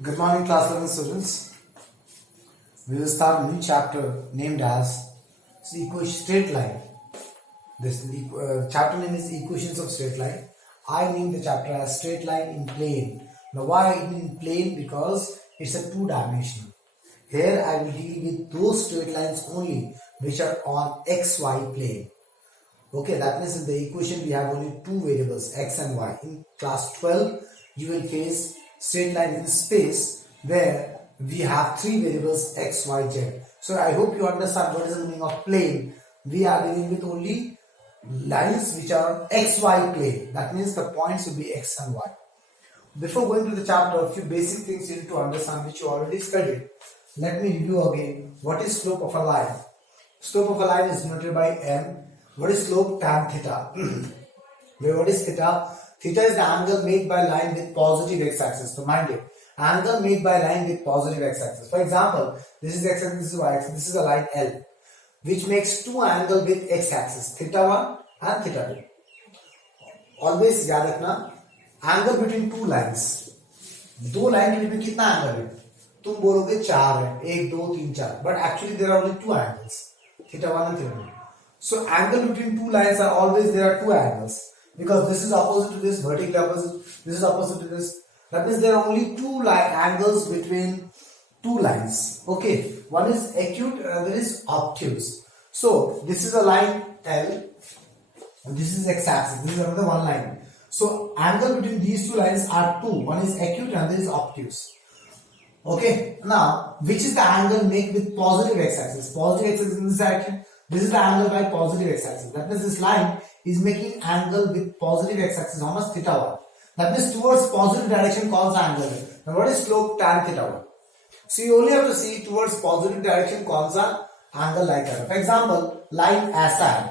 Good morning, class 11 students. We will start a new chapter named as straight line. This chapter name is Equations of Straight Line. I named the chapter as Straight Line in Plane. Now, why in plane? Because it's a two-dimensional. Here, I will deal with those straight lines only which are on XY plane. Okay, that means in the equation we have only two variables x and y. In class 12, you will face straight line in space where we have three variables x, y, z. So I hope you understand what is the meaning of plane. We are dealing with only lines which are on xy plane. That means the points will be x and y. Before going to the chapter, a few basic things you need to understand which you already studied. Let me review again. What is slope of a line? Slope of a line is denoted by m. What is slope? Tan theta. What is theta? Theta is the angle made by line with positive x-axis. So mind it, angle made by line with positive x-axis. For example, this is x-axis, this is y-axis. This is a line L, which makes two angles with x-axis, theta 1 and theta 2. Always याद रखना, angle between two lines. दो line के बीच में कितना angle है? तुम बोलोगे चार है, एक दो तीन चार. But actually there are only two angles, theta 1 and theta 2. So angle between two lines are always there are two angles. Because this is opposite to this, vertically opposite, this is opposite to this. That means there are only two angles between two lines. Okay, one is acute, another is obtuse. So this is a line L, and this is x-axis. This is another one line. So angle between these two lines are two. One is acute, another is obtuse. Okay, now which is the angle made with positive x-axis? Positive x-axis in this direction. This is the angle by positive x-axis. That means this line is making angle with positive x-axis. How much? Theta 1. That means towards positive direction calls the angle. Now what is slope? Tan theta 1. So you only have to see towards positive direction calls the angle like that. For example, line SI.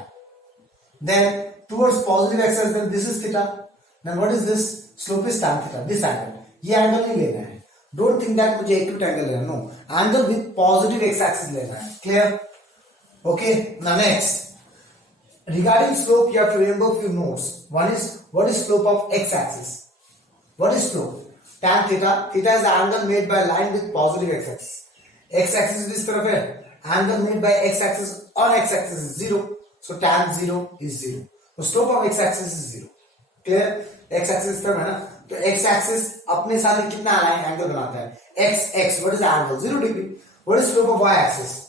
Then towards positive x-axis, then this is theta. Then what is this? Slope is tan theta. This angle. ये angle नहीं लेना है. Don't think that मुझे acute angle लेना. No. Angle with positive x-axis लेना है. Clear? Okay. Now next. Regarding slope, you have to remember few notes. One is, what is slope of x-axis? What is slope? Tan theta. Theta is the angle made by line with positive x-axis. X-axis is this taraf hai. Angle made by x-axis on x-axis is 0. So tan 0 is 0. So slope of x-axis is 0. Clear? X-axis तरफ है ना? तो x-axis अपने साथ में कितना angle बनाता है? X. What is the angle? 0 degree. What is slope of y-axis?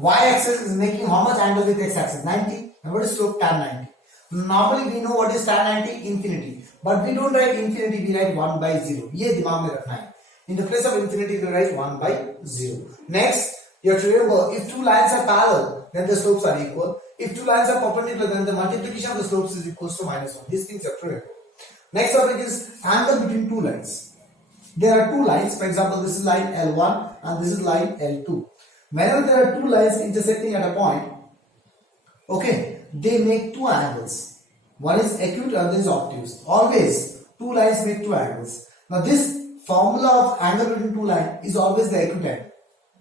Y-axis is making how much angle with x-axis? 90. And what is slope? Tan 90. Normally we know what is tan 90? Infinity. But we don't write infinity, we write 1 by 0. ये दिमाग में रखना है. In the place of infinity, we write 1 by 0. Next, you have to remember, if two lines are parallel, then the slopes are equal. If two lines are perpendicular, then the multiplication of the slopes is equal to -1. These things are true. Next topic is angle between two lines. There are two lines. For example, this is line L1 and this is line L2. Whenever there are two lines intersecting at a point, okay, they make two angles. One is acute, other is obtuse. Always, two lines make two angles. Now this formula of angle between two lines is always the acute angle.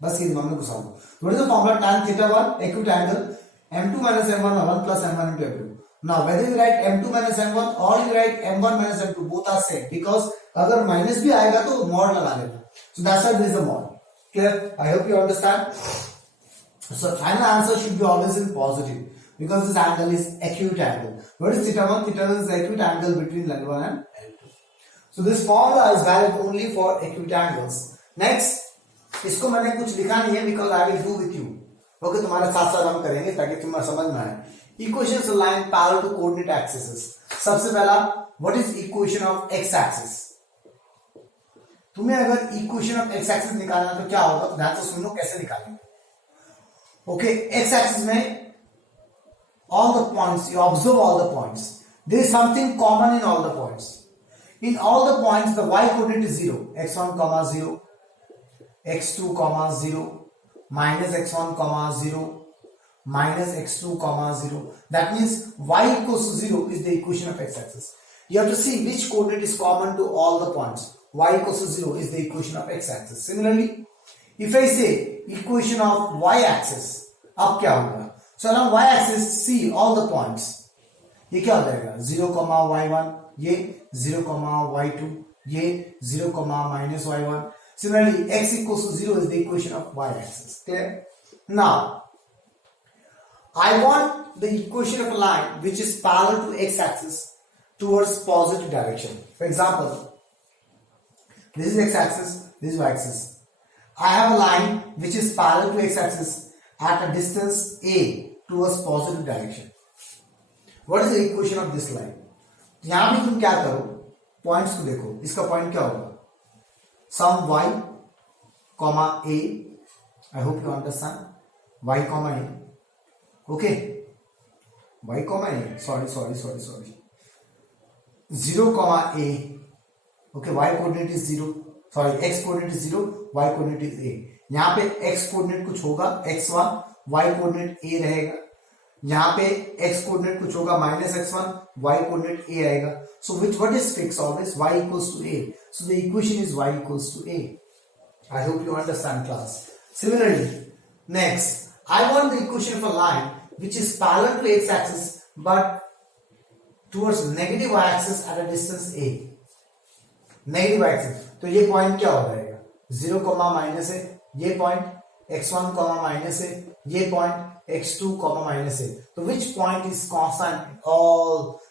बस ये दिमाग में घुसा लो. What is the formula? Tan theta 1, acute angle, m2 minus m1 or 1 plus m1 into m2. Now whether you write m2 minus m1 or you write m1 minus m2, both are same. Because अगर minus भी आएगा तो mod लगा लेना. So that's why there is a mod. Clear? I hope you understand. So final answer should be always in positive because this angle is acute angle. What is theta 1? Theta 1 is the acute angle between L1 and L2. So this formula is valid only for acute angles. Next, इसको मैंने कुछ लिखा नहीं है because I will do with you. Okay, तुम्हारे साथ साथ हम करेंगे ताकि तुम्हें समझ में आए. Equations of line parallel to coordinate axes. सबसे पहला, what is equation of x-axis? तुम्हें अगर equation of x-axis निकालना तो क्या होगा? ध्यान से सुनो कैसे निकालेंगे. Okay, x-axis में all the points, you observe all the points. There is something common in all the points. In all the points, the y coordinate is 0. x1, 0, x2, 0, minus x1, 0, minus x2, 0. That means y equals to 0 is the equation of x-axis. You have to see which coordinate is common to all the points. Y equals to 0 is the equation of x-axis. Similarly, if I say equation of y-axis, अब क्या होगा? So along y-axis, see all the points. ये क्या हो जाएगा? 0, y1, ये 0, y2, ये 0, minus y1. Similarly, x equals to 0 is the equation of y-axis. Clear? Now, I want the equation of a line which is parallel to x-axis towards positive direction. For example, this is x-axis, this is y-axis. I have a line which is parallel to x-axis at a distance a towards positive direction. What is the equation of this line? यहां भी तुम क्या करो, points को देखो. इसका point क्या होगा? सम y, a. I hope you understand. y, a. Okay. y, a. Sorry. 0, a. Okay, y coordinate is 0. Sorry, x coordinate is 0, y coordinate is a. यहां पे x coordinate कुछ होगा x1, y coordinate a रहेगा. यहां पे x coordinate कुछ होगा -x1, y coordinate a आएगा. So what is fixed always? Y equals to a. So the equation is y equals to a. I hope you understand, class. Similarly, next, I want the equation of a line which is parallel to x-axis but towards negative y-axis at a distance a. Negative y-axis. तो ये point क्या हो जाएगा? 0, minus a. ये point x1, minus a. ये point x2, minus a. So which point is constant?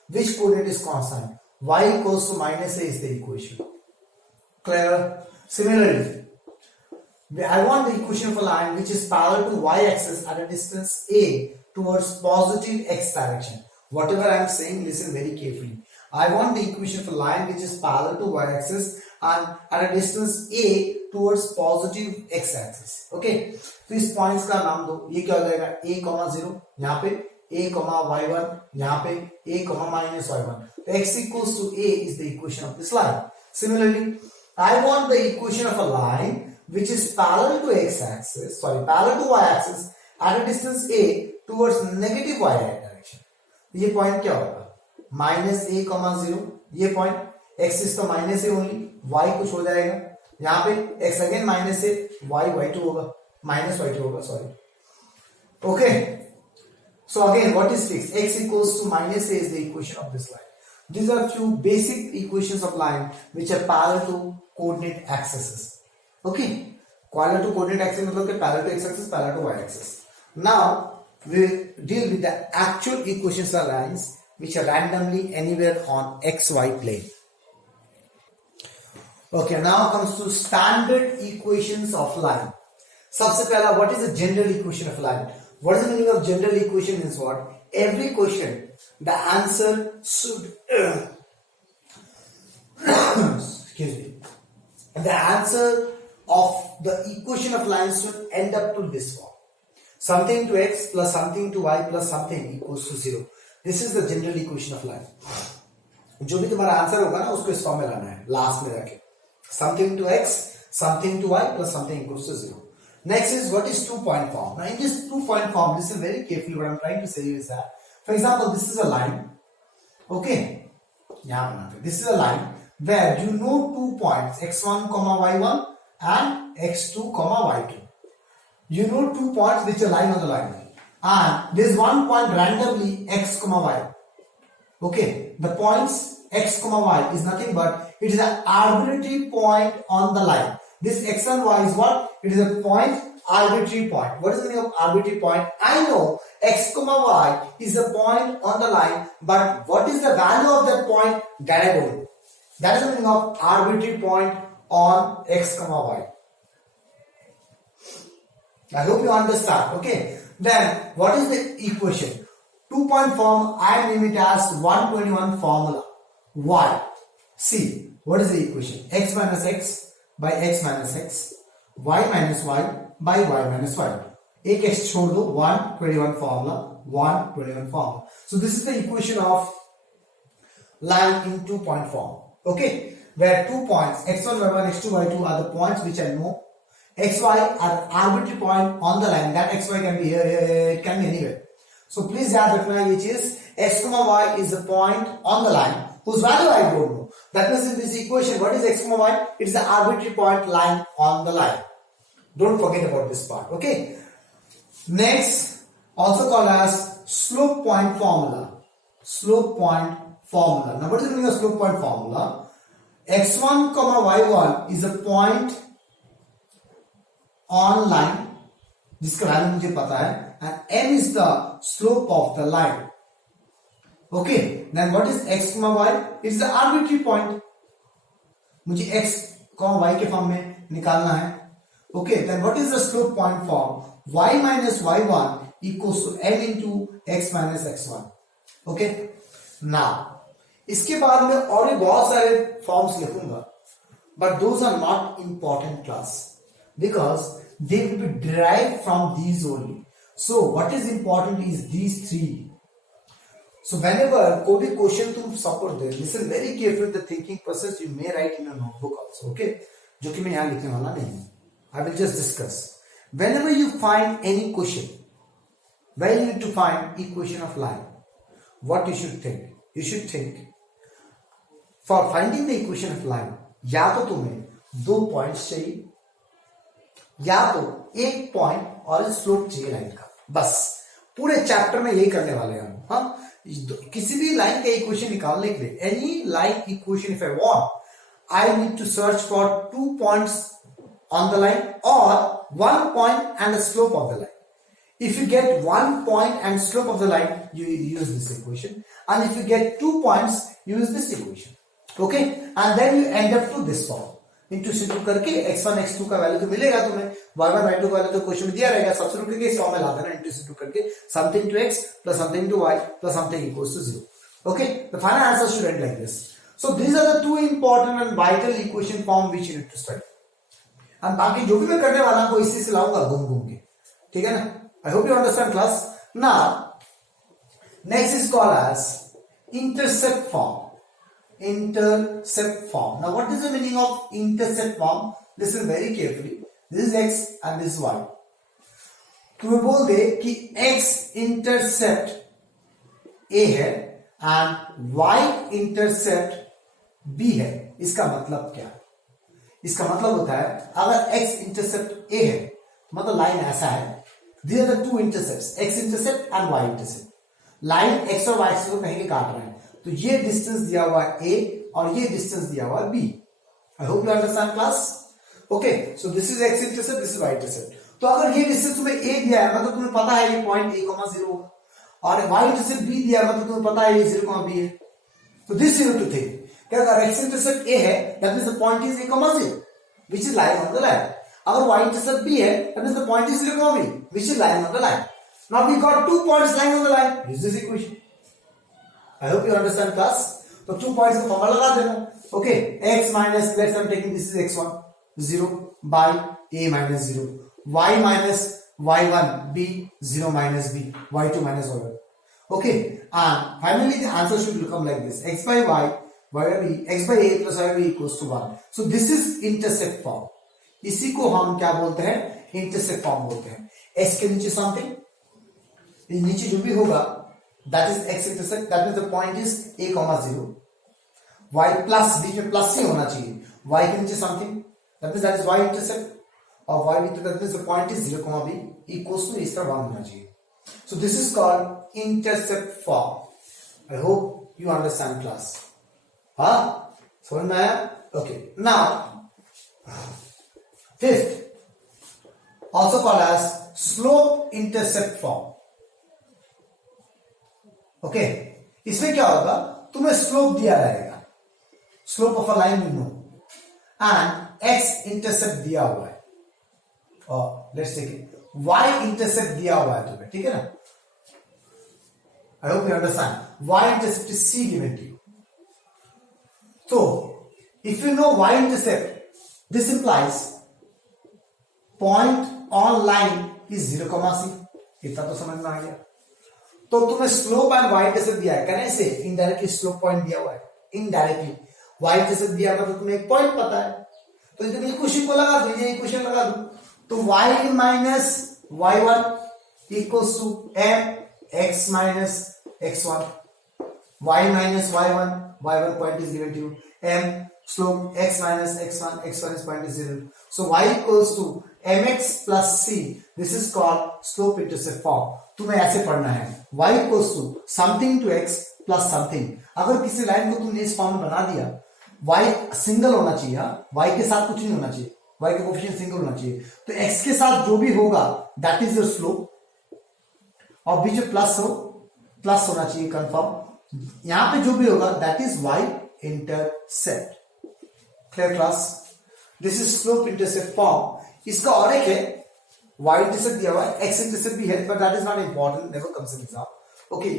Which coordinate is constant? Y equals to minus a is the equation. Clear? Similarly, I want the equation of a line which is parallel to y-axis at a distance a towards positive x direction. Whatever I am saying, listen very carefully. I want the equation of a line which is parallel to y-axis and at a distance a towards positive x-axis. Okay? तो इस points का नाम दो. ये क्या हो जाएगा? a, 0. यहाँ पे a, y1. यहाँ पे a, minus y1. तो x equals to a is the equation of this line. Similarly, I want the equation of a line which is parallel to x-axis, parallel to y-axis at a distance a towards negative y direction. ये point क्या होगा? -a, 0. ये point x is तो minus a only, y कुछ हो जाएगा. यहाँ पे x again minus a, y2 होगा, minus y2 होगा, sorry. Okay. So again, what is fixed? X equals to minus a is the equation of this line. These are few basic equations of line which are parallel to coordinate axes. Okay. Parallel to coordinate axis मतलब कि parallel to x-axis, parallel to y-axis. Now we deal with the actual equations of lines which are randomly anywhere on xy plane. Okay, now comes to standard equations of line. सबसे पहला, what is the general equation of line? What is the meaning of general equation? Means what? Every question, the answer should excuse me. The answer of the equation of line should end up to this form. Something to x plus something to y plus something equals to 0. This is the general equation of line. जो भी तुम्हारा answer होगा ना उसको इस form में लाना है लास्ट में रखे. Something to x, something to y plus something equals to 0. Next is what is 2-point form. Now in this 2-point form, listen very carefully. What I'm trying to say is that, for example, this is a line. Okay, this is a line where you know 2 points x1, y1 and x2, y2. You know 2 points which are lying on the line, and there is 1 point randomly x, y. Okay, the points x, y is nothing but it is an arbitrary point on the line. This x and y is what? It is a point, arbitrary point. What is the meaning of arbitrary point? I know x, y is a point on the line, but what is the value of that point? That I don't know. That is the meaning of arbitrary point on x, y. I hope you understand. Okay. Then what is the equation? 2-point form, I name it as 121 formula. Why? See, what is the equation? X minus x by x minus x, y minus y by y minus y. एक x छोड़ दो, 121 formula, 121 formula. So this is the equation of line in 2-point form. Okay, where 2 points x1, y1, x2, y2 are the points which I know. xy are arbitrary point on the line. That xy can be here, it can be anywhere. So please याद रखना ये चीज, x, y is a point on the line whose value I don't know. That means in this equation, what is x, y? It is an arbitrary point line on the line. Don't forget about this part. Okay. Next, also called as slope point formula. Slope point formula. Now, what is the meaning of slope point formula? x1, y1 is a point on line जिसका value मुझे पता है, and m is the slope of the line. Okay, then what is x, y? It's the arbitrary point. मुझे x, y के form में निकालना है. Okay, then what is the slope point form? y minus y1 equals to m into x minus x1. Okay, now इसके बाद में और भी बहुत सारे फॉर्म्स लिखूंगा, but those are not important class because they will be derived from these only. So what is important is these three. So whenever कोई भी क्वेश्चन तुम support they, listen very carefully the thinking process you may write in a notebook also. Okay, जो कि मैं यहाँ लिखने वाला नहीं हूँ. I will just discuss. Whenever you find any question where you need to find equation of line, what you should think? You should think for finding the equation of line, या तो तुम्हें 2 पॉइंट्स चाहिए या तो 1 point और slope चाहिए line का. बस पूरे चैप्टर में यही करने वाले हैं हम. हाँ, किसी भी लाइन का इक्वेशन निकालने के लिए, any line equation if I want, I need to search for 2 points on the line or 1 point and the slope of the line. If you get 1 point and slope of the line, you use this equation, and if you get 2 points, use this equation. Okay, and then you end up to this form. Into सिंटू करके x1 x2 का value तो मिलेगा तुम्हें, y1 y2 का value तो question में दिया रहेगा, सब्स्टिट्यूट करके इस फॉर्म में ला देना, इंटू सिंटू करके something to x plus something to y plus something equals to 0. Okay, the final answer should end like this. So these are the 2 important and vital equation form which you need to study. और बाकी जो भी मैं करने वाला हूं इसी से लाऊंगा घूम घूम के. ठीक है ना? I hope you understand class. Now next is called as intercept form. Intercept form. Now what is the meaning of intercept form? Listen very carefully. This is x and this is y. तुम्हें बोल दे कि x intercept a है and y intercept b है. इसका मतलब क्या? इसका मतलब होता है अगर x इंटरसेप्ट a है मतलब लाइन ऐसा है, these are the 2 intercepts, x intercept and y intercept. Line x और y एक्सिस को कहीं काट रहे हैं, तो ये डिस्टेंस दिया हुआ है a और ये डिस्टेंस दिया हुआ है b. I hope you understand class. Okay, so this is x intercept, this is y intercept. तो अगर ये डिस्टेंस तुम्हें a दिया है मतलब तुम्हें पता है ये पॉइंट a, 0 होगा, और y इंटरसेप्ट b दिया है मतलब तुम्हें पता है ये 0, b है. तो दिस यू टू थिंक कि अगर x इंटरसेप्ट a है that means the point is a, 0 which is lying on the line. अगर y intercept b है that means the point is 0, b which is lying on the line. Now we got 2 points lying on the line. Use this equation. I hope you understand class. तो 2 points का formula लगा देना. Okay, x minus, let's I'm taking this is x1 0 by a minus 0, y minus y1 b 0 minus b, y2 minus y1. Okay, and finally the answer should become like this: x by y by b, x by a plus y by b equals to 1. So this is intercept form. इसी को हम क्या बोलते हैं? Intercept form बोलते हैं. x के नीचे समथिंग, नीचे जो भी होगा that is x intercept, that means the point is a, 0. y plus, बीच में प्लस ही होना चाहिए. y के नीचे something, that means that is y intercept, और y intercept, that means the point is 0, b equals to इस तरह 1 होना चाहिए. So this is called intercept form. I hope you understand class. हाँ, समझ में आया? Okay, now fifth, also called as slope intercept form. Okay, इसमें क्या होगा? तुम्हें स्लोप दिया रहेगा, slope of a line you know, and x intercept दिया हुआ है, और let's take it y intercept दिया हुआ है तुम्हें. ठीक है ना? I hope you understand. y intercept is c given to you. So, if you know y intercept, this implies point on line is 0, c. इतना तो समझ में आ गया. तो तुम्हें स्लोप एंड y इंटरसेप्ट दिया है, कहने से इनडायरेक्टली स्लोप पॉइंट दिया हुआ है. इनडायरेक्टली y इंटरसेप्ट दिया हुआ, तो तुम्हें एक पॉइंट पता है, तो जब इक्वेशन को लगा दो, ये इक्वेशन लगा दो, तो y minus y1 equals to m x minus x1, y minus y1, y1 point is given to you, m slope x minus x1, x1 is point is 0. So y equals to mx plus c. This is called slope intercept form. तुम्हें ऐसे पढ़ना है, y equals to something to x plus something. अगर किसी line को तुमने इस form में बना दिया y सिंगल होना चाहिए, y के साथ कुछ नहीं होना चाहिए, y का कोफिशिएंट सिंगल होना चाहिए। तो x के साथ जो भी होगा दैट इज योर स्लोप, और बीच में प्लस होना चाहिए कंफर्म। यहां पे जो भी होगा that is y intercept. Clear class? This is slope intercept form. इसका और एक है y इंटरसेप्ट दिया हुआ है, x इंटरसेप्ट भी है, but that is not important, never comes in exam. Okay,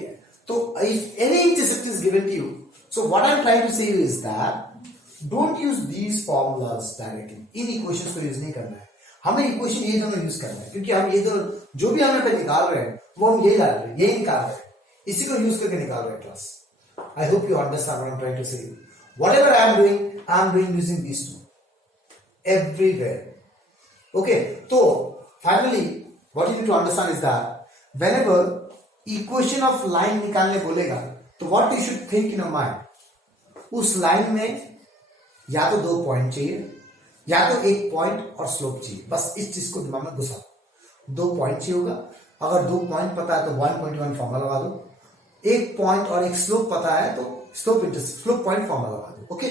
तो if any intercept is given to you, so what I'm trying to say is that don't use these formulas directly. In equations को use नहीं करना है, हमें equation ये दोनों use करना है, क्योंकि हम ये दोनों जो भी हमें पे निकाल रहे हैं वो हम यही ला रहे हैं, यही निकाल रहे हैं, इसी को यूज करके निकाल रहे हैं class. I hope you understand what I am trying to say. Whatever I am doing using these two everywhere. Okay, तो finally what you need to understand is that whenever equation of line निकालने बोलेगा तो what you should think in your mind, उस लाइन में या तो 2 point चाहिए या तो 1 पॉइंट और स्लोप चाहिए, बस इस चीज को दिमाग में घुसा। 2 पॉइंट चाहिए होगा, अगर 2 पॉइंट पता है तो 1.1 फॉर्मूला लगा दो, 1 पॉइंट और 1 स्लोप पता है तो स्लोप पॉइंट फॉर्मूला लगा दो। ओके,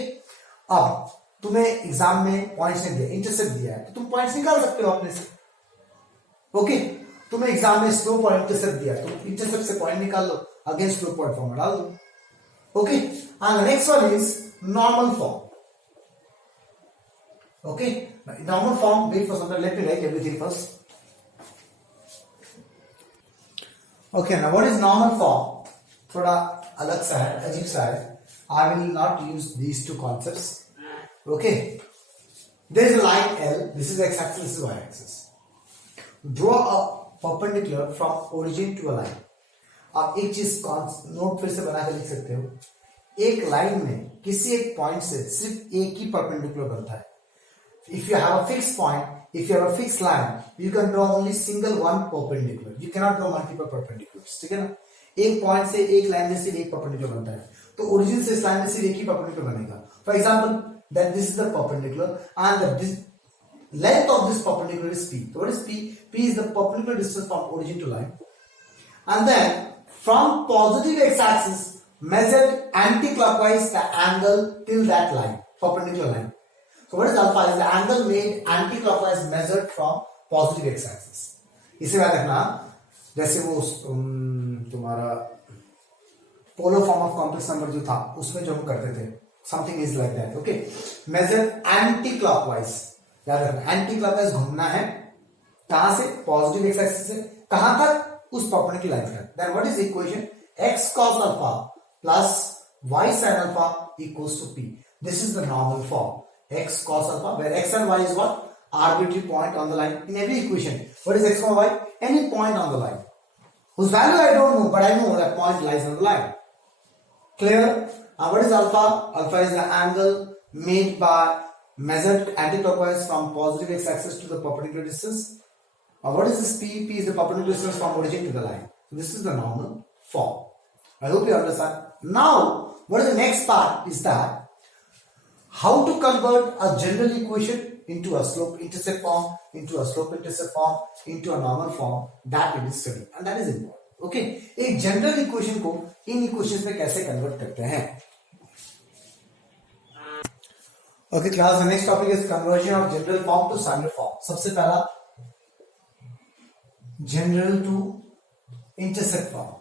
अब तुम्हें एग्जाम में पॉइंट्स नहीं दिया, इंटरसेप्ट दिया है, तो तुम पॉइंट्स निकाल सकते हो अपने से। ओके, तुम्हें एग्जाम में स्लोप और इंटरसेप्ट दिया तो इंटरसेप्ट से पॉइंट निकाल लो, अगेन स्लोप पॉइंट फॉर्म डाल दो। Okay, and next one is normal form. Okay, normal form, wait for some time, let me write everything first. Okay, now what is normal form? थोड़ा अलग सा है, अजीब सा है। I will not use these two concepts. Okay, there is a line L, this is x axis, this is y axis. Draw a perpendicular from origin to a line. आप एक चीज नोट फिर से बनाकर लिख सकते हो, एक लाइन में किसी एक पॉइंट से सिर्फ एक ही परपेंडिकुलर बनता है। If you have a fix point, if you have a fix line, you can draw only single one perpendicular, you can not draw multiple perpendiculars. ठीक है ना? एक पॉइंट से एक लाइन में सिर्फ एक परपेंडिकुलर बनता है, तो ओरिजिन से इस लाइन में सिर्फ एक ही परपेंडिकुलर बनेगा। For example, that this is the perpendicular and this length of this perpendicular is p. So what is p? P is the perpendicular distance from origin to line. And then from positive x-axis, measure anti-clockwise the angle till that line, perpendicular line. So what is alpha? Is the angle made anti-clockwise measured from positive x-axis. इसे याद रखना, जैसे वो तुम्हारा polar form of complex number जो था उसमें जो हम करते थे, something is like that. Okay, measure anticlockwise, याद रखना एंटी क्लॉकवाइज घूमना है, कहां से? पॉजिटिव एक्स एक्सिस से कहां तक? उस परपेंडिकुलर लाइन तक। Then what is equation? x cos alpha plus y sin alpha equals to p. This is the normal form, x cos alpha, where x and y is what? Arbitrary point on the line in every equation. What is x comma y? Any point on the line whose value I don't know, but I know that point lies on the line. Clear? What is alpha? Alpha is the angle made by measured anti-clockwise from positive x-axis to the perpendicular distance. What is this p? P is the perpendicular distance from origin to the line. So this is the normal form. I hope you understand. Now, what is the next part is that how to convert a general equation into a slope-intercept form, into a slope-intercept form, into a normal form. That we will study, and that is important. Okay, एक general equation को इन equations में कैसे convert करते हैं? Okay, class, the next topic is conversion of general form to standard form. सबसे पहला general to intercept form.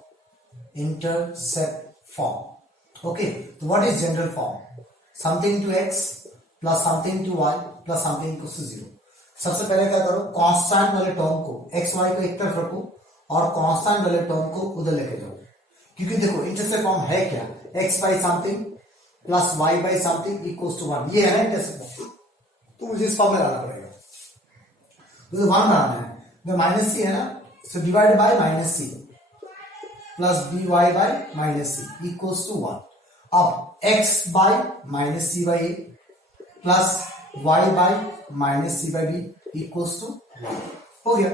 Intercept form. Okay, so what is general form? Something to x plus something to y plus something equals to 0. सबसे पहले क्या करो? Constant वाले term को x y को एक तरफ रखो और कांस्टेंट वाले टर्म को उधर लेके जाओ, क्योंकि देखो इंटरसेप्ट फॉर्म है क्या? x by something plus y by something equals to 1, ये है ना इंटरसेप्ट फॉर्म, तो मुझे इस फॉर्म में लाना पड़ेगा। तो 1 बनाना है, जो माइनस सी है ना, so divide by minus c plus b y by minus c equals to 1। अब x by minus c by a plus y by minus c by b equals to 1 हो गया।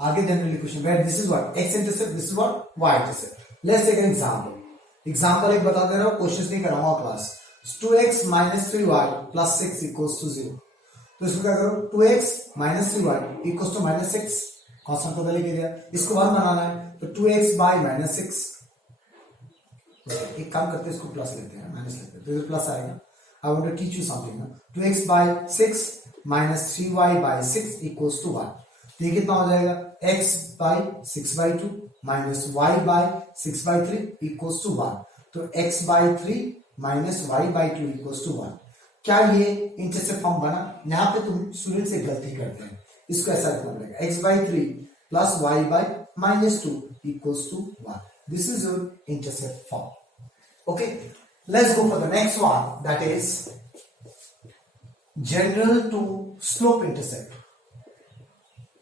आगे general equation, where this is what x intercept, this is what y intercept. Let's take an example. Example एक बता दे रहा हूं, question नहीं कराऊंगा क्लास। 2x माइनस 3y प्लस 6 इक्वल्स टू 0। तो इसको क्या करो? 2x minus 3y equals to minus 6, constant को लेके दिया, इसको 1 बनाना है, तो 2x बाय माइनस 6। एक काम करते हैं, इसको प्लस लेते हैं, माइनस लेते हैं, तो प्लस आएगा। I want to teach you something ना. 2x by 6 minus 3y by 6 equals to 1. तो ये कितना हो जाएगा? x by 6 by 2 minus y by 6 by 3 equals to 1. तो x by 3 minus y by 2 equals to 1. क्या ये इंटरसेप्ट फॉर्म बना? यहाँ पे तुम स्टूडेंट से गलती करते हैं, इसको ऐसा रखना पड़ेगा. x by 3 plus y by minus 2 equals to 1. This is your intercept form. Okay, let's go for the next one, that is general to slope intercept.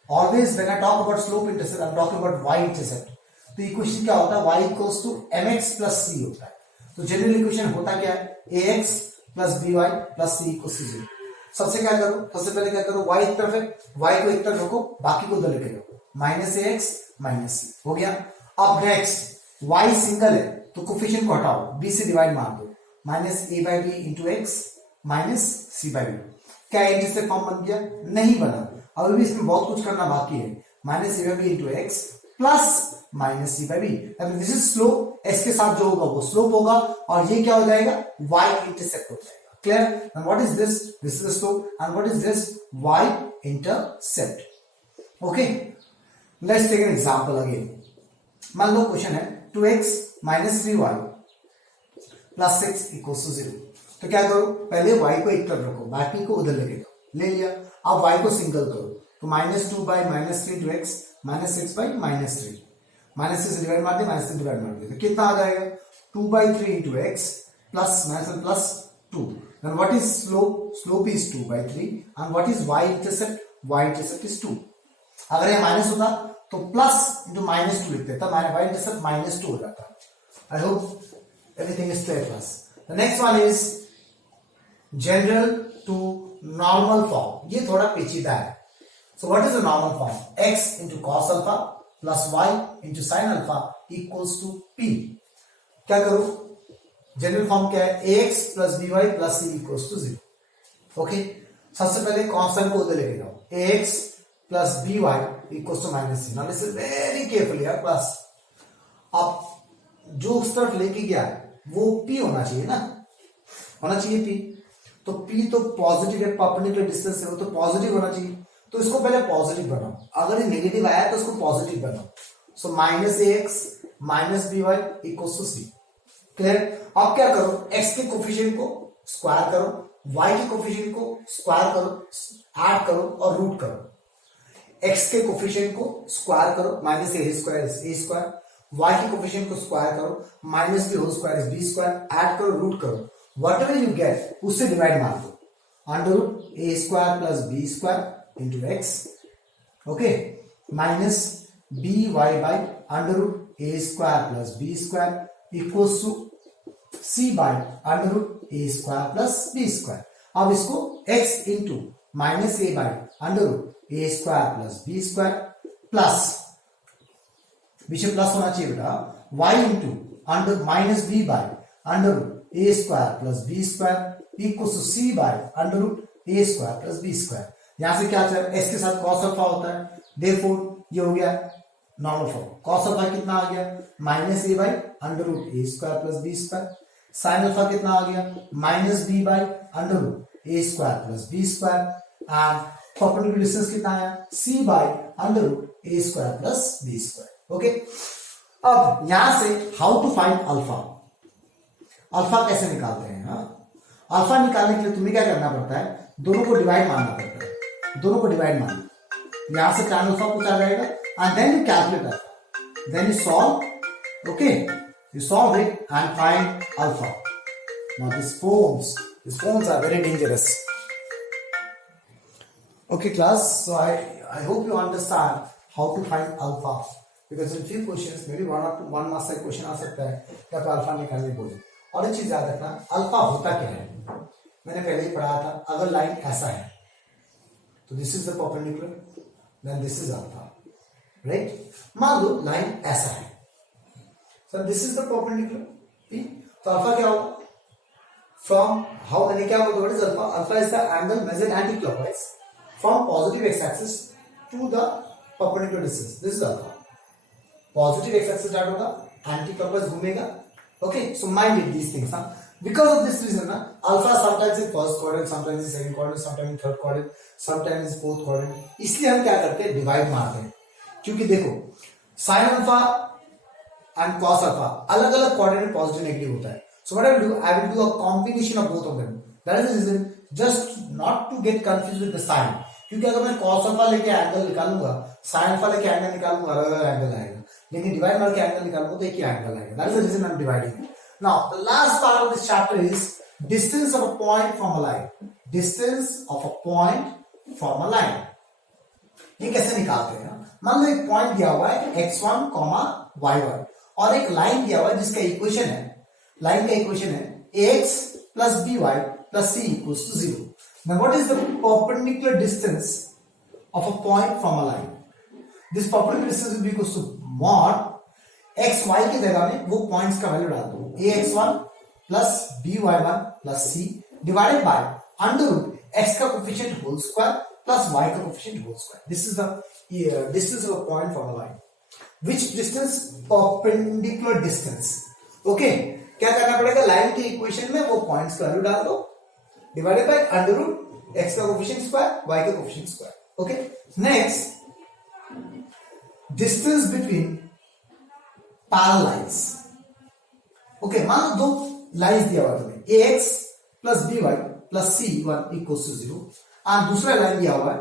Always when I talk about slope intercept, I'm talking about y intercept. तो equation क्या होता है? y equals to mx plus c होता है. तो general equation होता क्या है? ax plus by plus c equals to 0. सबसे क्या करो? सबसे पहले क्या करो? y एक तरफ है, y को एक तरफ रखो, बाकी को उधर लेके जाओ. माइनस ax माइनस c हो गया. अब नेक्स्ट y सिंगल है तो कोफिशिएंट को हटाओ, b से डिवाइड मार दो. Minus a by b into x minus c by b. क्या इंटरसेप्ट फॉर्म बन गया? नहीं बना. अभी भी इसमें बहुत कुछ करना बाकी है. Minus a by b into x plus minus c by b. This is slope. x के साथ जो होगा वो स्लोप होगा और ये क्या हो जाएगा? y इंटरसेप्ट हो जाएगा. Clear? And what is this? This is the slope. And what is this? Y intercept. Okay. Let's take an example again. मान लो क्वेश्चन है 2x minus 3y plus 6 equals to 0. तो क्या करो? पहले y को एक तरफ रखो, बाकी को उधर लेके जाओ. ले लिया. अब y को सिंगल करो. तो minus 2 by minus 3 into x minus 6 by minus 3. Minus 6 से डिवाइड मार दे, माइनस 3 डिवाइड मार दे. तो कितना आ जाएगा? 2 by 3 into x plus minus plus 2. Then what is slope? Slope is 2 by 3. And what is y intercept? Y intercept is 2. अगर ये minus होता तो प्लस इंटू माइनस 2 लिखते, तब y intercept माइनस 2 हो जाता. I hope everything is clear for us. The next one is general to normal form. ये थोड़ा पेचीदा है. So what is the normal form? X into cos alpha plus y into sin alpha equals to p. क्या करो? General form क्या है? ax plus by plus c equals to 0. Okay, सबसे पहले कांस्टेंट को उधर लेके जाओ. ax plus by equals to minus c. Now listen very carefully यार क्लास. अब जो उस तरफ लेके गया वो p होना चाहिए ना, होना चाहिए p. तो p तो पॉजिटिव है, परपेंडिकुलर डिस्टेंस है, वो तो पॉजिटिव होना चाहिए. तो इसको पहले पॉजिटिव बनाओ. अगर ये नेगेटिव आया तो इसको पॉजिटिव बनाओ. So minus ax minus by equals to c. Clear? अब क्या करो? x के कोफिशिएंट को स्क्वायर करो, y के कोफिशिएंट को स्क्वायर करो, ऐड करो और रूट करो. x के कोफिशिएंट को स्क्वायर करो, minus a square is a square. y के कोफिशिएंट को स्क्वायर करो, minus b whole square is b square. Add करो, रूट करो. व्हाटएवर यू गेट उससे डिवाइड मार दो. Under root a square plus b square into x. Okay, minus b y by under root a square plus b square equals to c by under root a square plus b square. अब इसको x into minus a by under root a square plus b square plus, पीछे plus होना चाहिए बेटा, y into under minus b by under root a square plus b square equals to c by under root a square plus b square. यहां से क्या चल, s के साथ cos अल्फा होता है, देयरफॉर ये हो गया नॉर्मल फॉर्म. cos अल्फा कितना आ गया? Minus a by under root a square plus b square. Sine alpha कितना आ गया? Minus b by under root a square plus b square. And perpendicular distance कितना आया? c by under root a square plus b square. Okay, अब यहां से how to find alpha. Alpha कैसे निकालते हैं? अल्फा निकालने के लिए तुम्हें क्या करना पड़ता है? दोनों को डिवाइड मारना पड़ता है. दोनों को डिवाइड मारना, यहां से tan अल्फा कुछ आ जाएगा and then you calculate alpha. Then you solve. Okay, you solve it and find alpha. Now these phones are very dangerous. Okay class, so I hope you understand how to find alpha, because in few questions maybe one marks का question आ सकता है क्या तो alpha निकालने बोले. और एक चीज याद रखना, अल्फा होता क्या है? मैंने पहले ही पढ़ा था. अगर लाइन ऐसा है तो this is the perpendicular, then this is alpha, right? मान लो लाइन ऐसा है, sir this is the perpendicular, तो अल्फा क्या होगा? फ्रॉम हाउ मैंने क्या बोला? What is alpha? Alpha is the angle measured anti clockwise from positive x axis to the perpendicular distance. This is alpha. Positive x axis start होगा, anti clockwise घूमेगा. Okay, so mind it these things. Because of this reason ना alpha sometimes in first quadrant, sometimes in second quadrant, sometimes in third quadrant, sometimes in fourth quadrant. इसलिए हम क्या करते हैं, divide मारते हैं. क्योंकि देखो sine alpha and cos alpha अलग अलग क्वाड्रेंट में पॉजिटिव नेगेटिव होता है. So what I will do, I will do a combination of both of them. That is the reason, just not to get confused with the sign. क्योंकि अगर मैं cos alpha लेके angle निकालूंगा, sin alpha लेके angle निकालूंगा, अलग अलग angle आएगा. लेकिन डिवाइड मार के एंगल निकालूंगा तो एक ही एंगल आएगा. That is the reason I am dividing. Now the last part of this chapter is distance of a point from a line. Distance of a point from a line. ये कैसे निकालते हैं? मान लो एक पॉइंट दिया हुआ है x1, y1 और एक लाइन दिया हुआ है जिसका इक्वेशन है, लाइन का इक्वेशन है ax plus by plus c equals to 0. Now what is the perpendicular distance of a point from a line? This perpendicular distance will be equals to mod x y की जगह में वो points का value डाल दो ax1 plus by1 plus c divided by under root x का coefficient whole square plus y का coefficient whole square. This is the distance of a point from a line. Which distance? Perpendicular distance. Okay, क्या करना पड़ेगा, line के equation में वो points का value डाल दो divided by under root x का कोफिशिएंट स्क्वायर y का coefficient square. Okay, next distance between parallel lines. Okay, मान लो दो लाइंस दिया हुआ तुम्हें ax plus by plus c1 equals to 0 और दूसरा लाइन दिया हुआ है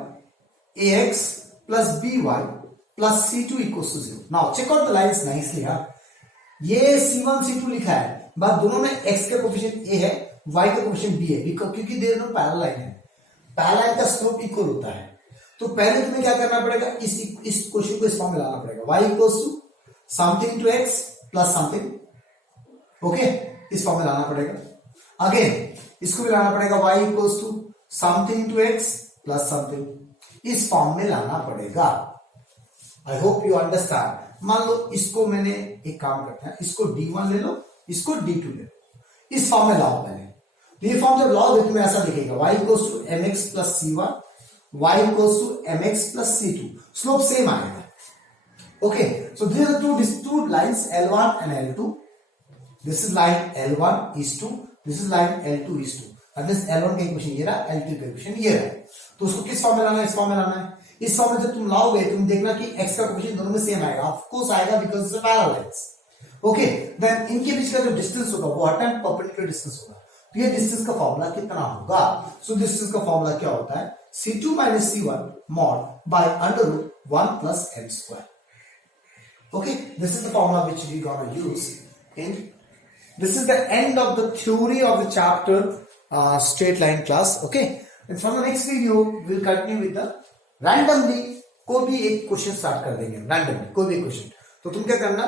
ax plus by plus c2 equals to 0. Now check out the lines nicely. ये c1 c2 लिखा है, बट दोनों में x का कोफिशिएंट a है, y का कोफिशिएंट b है, क्योंकि दोनों पैरेलल लाइन है. पैरेलल लाइन का स्लोप इक्वल होता है. तो पहले तुम्हें क्या करना पड़ेगा, इस क्वेश्चन को इस फॉर्म में लाना पड़ेगा. y equals to something to x plus something. Okay, इस फॉर्म में लाना पड़ेगा. अगेन इसको भी लाना पड़ेगा, y equals to something to x plus something. इस फॉर्म में लाना पड़ेगा. I hope you understand. मान लो इसको मैंने एक काम करते हैं, इसको d1 ले लो, इसको d2 ले लो, इस फॉर्म में लाओ पहले. तो ये फॉर्म जब लाओ तो तुम्हें ऐसा दिखेगा y equals to mx plus c1, y equals to mx plus c2. Slope same आएगा. Okay, so this are two lines L1 and L2. This is line L1 is 2, this is line L2 is 2. That means L1 का equation ये रहा, L2 का equation ये रहा. तो उसको किस फॉर्म में लाना है, इस फॉर्म में लाना है. इस फॉर्म में जब तुम लाओगे तुम देखना कि x का कोफिशिएंट दोनों में सेम आएगा. ऑफ कोर्स आएगा because it's a parallel lines. Okay, then इनके बीच का जो डिस्टेंस होगा वो हर टाइम परपेंडिकुलर डिस्टेंस होगा. तो ये डिस्टेंस का फॉर्मूला कितना होगा? सो डिस्टेंस का फॉर्मूला क्या होता है, c2 minus c1 mod by under root 1 plus m square. Okay, this is the formula which we gonna use in. This is the end of the theory of the chapter straight line class. Okay, and from the next video we will continue with the randomly कोई भी एक question start कर देंगे. Randomly कोई भी question. तो तुम क्या करना,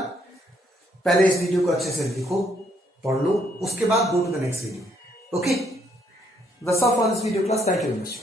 पहले इस वीडियो को अच्छे से लिखो, पढ़ लो, उसके बाद go to the next video. Okay, that's all for this video class. Thank you very much.